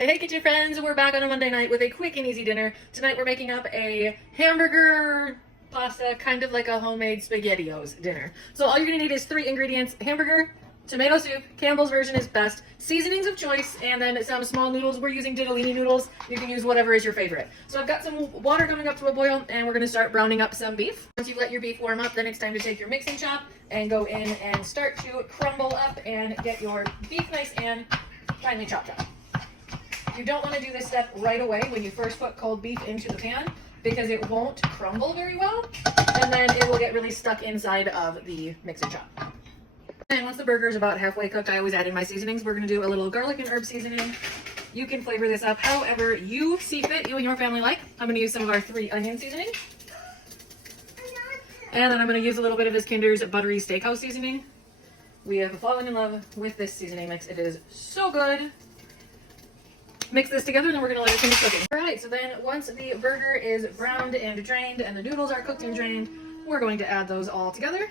Hey kitchen friends, we're back on a Monday night with a quick and easy dinner. Tonight we're making up a hamburger pasta, kind of like a homemade SpaghettiOs dinner. So all you're gonna need is 3 ingredients: hamburger, tomato soup, Campbell's version is best, seasonings of choice, and then some small noodles. We're using ditalini noodles. You can use whatever is your favorite. So I've got some water coming up to a boil, and we're gonna start browning up some beef. Once you've let your beef warm up, then it's time to take your mixing chop and go in and start to crumble up and get your beef nice and finely chopped up. You don't want to do this step right away when you first put cold beef into the pan because it won't crumble very well, and then it will get really stuck inside of the mixing chop. And once the burger is about halfway cooked, I always add in my seasonings. We're going to do a little garlic and herb seasoning. You can flavor this up however you see fit, you and your family like. I'm going to use some of our 3 onion seasoning. And then I'm going to use a little bit of this Kinder's buttery steakhouse seasoning. We have fallen in love with this seasoning mix. It is so good. Mix this together and then we're going to let it finish cooking. Alright, so then once the burger is browned and drained and the noodles are cooked and drained, we're going to add those all together.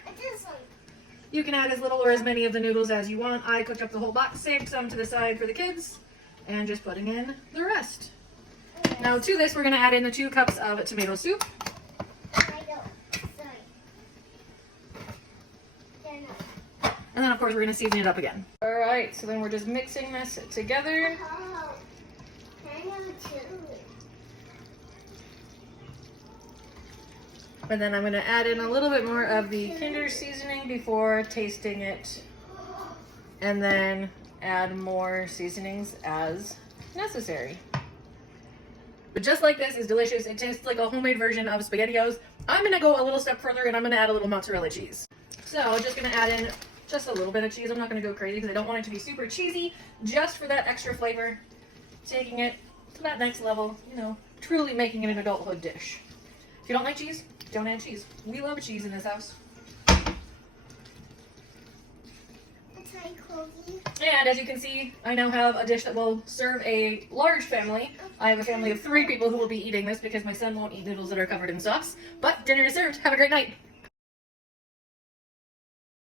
You can add as little or as many of the noodles as you want. I cooked up the whole box, saved some to the side for the kids, and just putting in the rest. Now to this we're going to add in the 2 cups of tomato soup. And then of course we're going to season it up again. Alright, so then we're just mixing this together. And then I'm going to add in a little bit more of the Kinder seasoning before tasting it. And then add more seasonings as necessary. But just like this is delicious. It tastes like a homemade version of SpaghettiOs. I'm going to go a little step further and I'm going to add a little mozzarella cheese. So I'm just going to add in just a little bit of cheese. I'm not going to go crazy because I don't want it to be super cheesy. Just for that extra flavor. Taking it to that next level, you know, truly making it an adulthood dish. If you don't like cheese, don't add cheese. We love cheese in this house. And as you can see, I now have a dish that will serve a large family. I have a family of 3 people who will be eating this because my son won't eat noodles that are covered in sauce. But dinner is served. Have a great night.